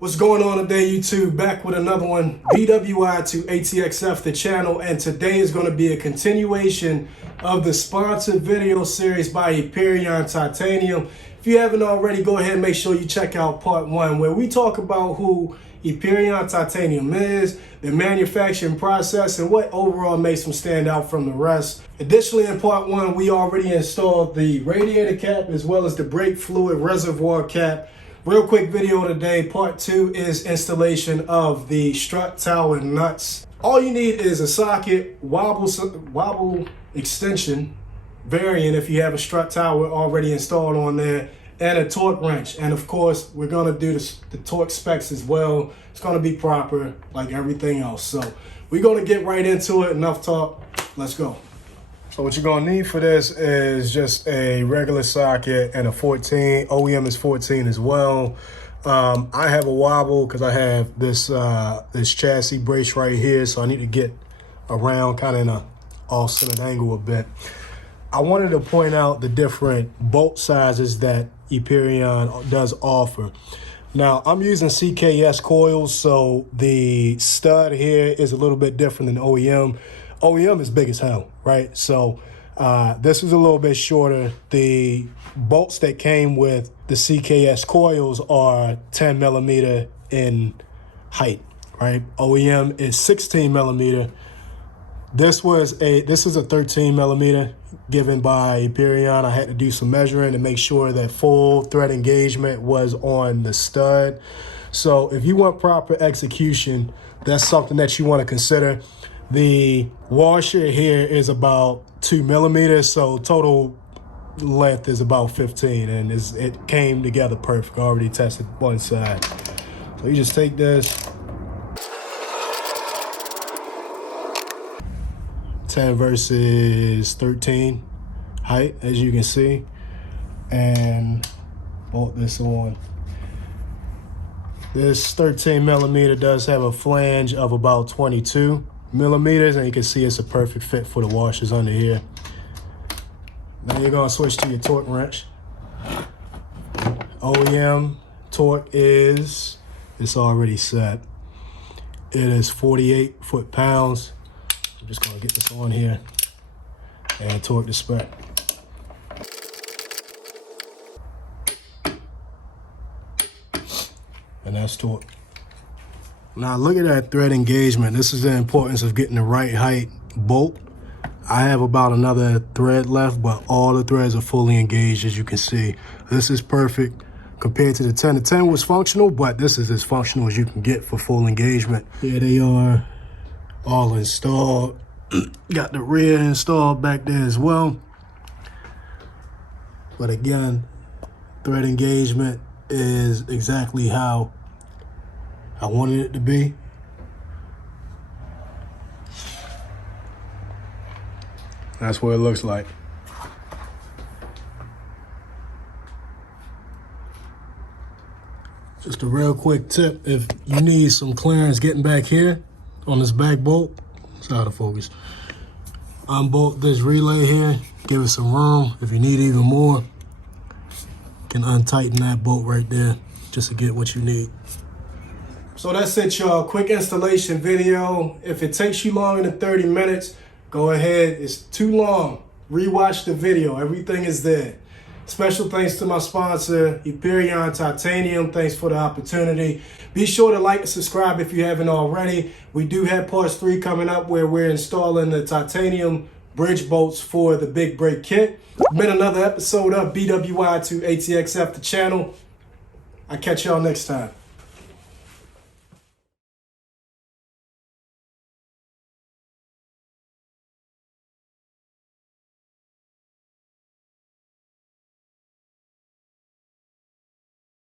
What's going on today, YouTube? Back with another one, BWI to ATXF, the channel, and today is going to be a continuation of the sponsored video series by Yperion Titanium. If you haven't already, go ahead and make sure you check out part 1, where we talk about who Yperion Titanium is, the manufacturing process, and what overall makes them stand out from the rest. Additionally, in part 1, we already installed the radiator cap as well as the brake fluid reservoir cap. Real quick video today. Part 2 is installation of the strut tower nuts. All you need is a socket, wobble extension variant if you have a strut tower already installed on there, and a torque wrench. And of course, we're gonna do the torque specs as well. It's gonna be proper like everything else. So we're gonna get right into it. Enough talk, let's go. So what you're gonna need for this is just a regular socket and a 14. OEM is 14 as well. I have a wobble because I have this this chassis brace right here, so I need to get around kind of in a off-centered angle a bit. I wanted to point out the different bolt sizes that Yperion does offer. Now, I'm using CKS coils, so the stud here is a little bit different than OEM. OEM is big as hell, right? So this is a little bit shorter. The bolts that came with the CKS coils are 10 millimeter in height, right? OEM is 16 millimeter. This is a 13 millimeter given by Yperion. I had to do some measuring to make sure that full thread engagement was on the stud. So if you want proper execution, that's something that you want to consider. The washer here is about 2 millimeters, so total length is about 15, and it came together perfect. I already tested one side. So you just take this, 10 versus 13 height, as you can see, and bolt this on. This 13 millimeter does have a flange of about 22 millimeters, and you can see it's a perfect fit for the washers under here. Now you're gonna switch to your torque wrench. OEM torque it's already set. It is 48 foot-pounds. I'm just gonna get this on here and torque the spec. And that's torque. Now look at that thread engagement. This is the importance of getting the right height bolt. I have about another thread left, but all the threads are fully engaged, as you can see. This is perfect compared to the 10. The 10 was functional, but this is as functional as you can get for full engagement. Here they are, all installed. Got the rear installed back there as well. But again, thread engagement is exactly how I wanted it to be. That's what it looks like. Just a real quick tip, if you need some clearance getting back here on this back bolt, it's out of focus. Unbolt this relay here, give it some room. If you need even more, you can untighten that bolt right there just to get what you need. So that's it, y'all. Quick installation video. If it takes you longer than 30 minutes, go ahead. It's too long. Rewatch the video. Everything is there. Special thanks to my sponsor, Yperion Titanium. Thanks for the opportunity. Be sure to like and subscribe if you haven't already. We do have parts 3 coming up where we're installing the titanium bridge bolts for the big brake kit. Been another episode of BWI to ATXF, the channel. I'll catch y'all next time.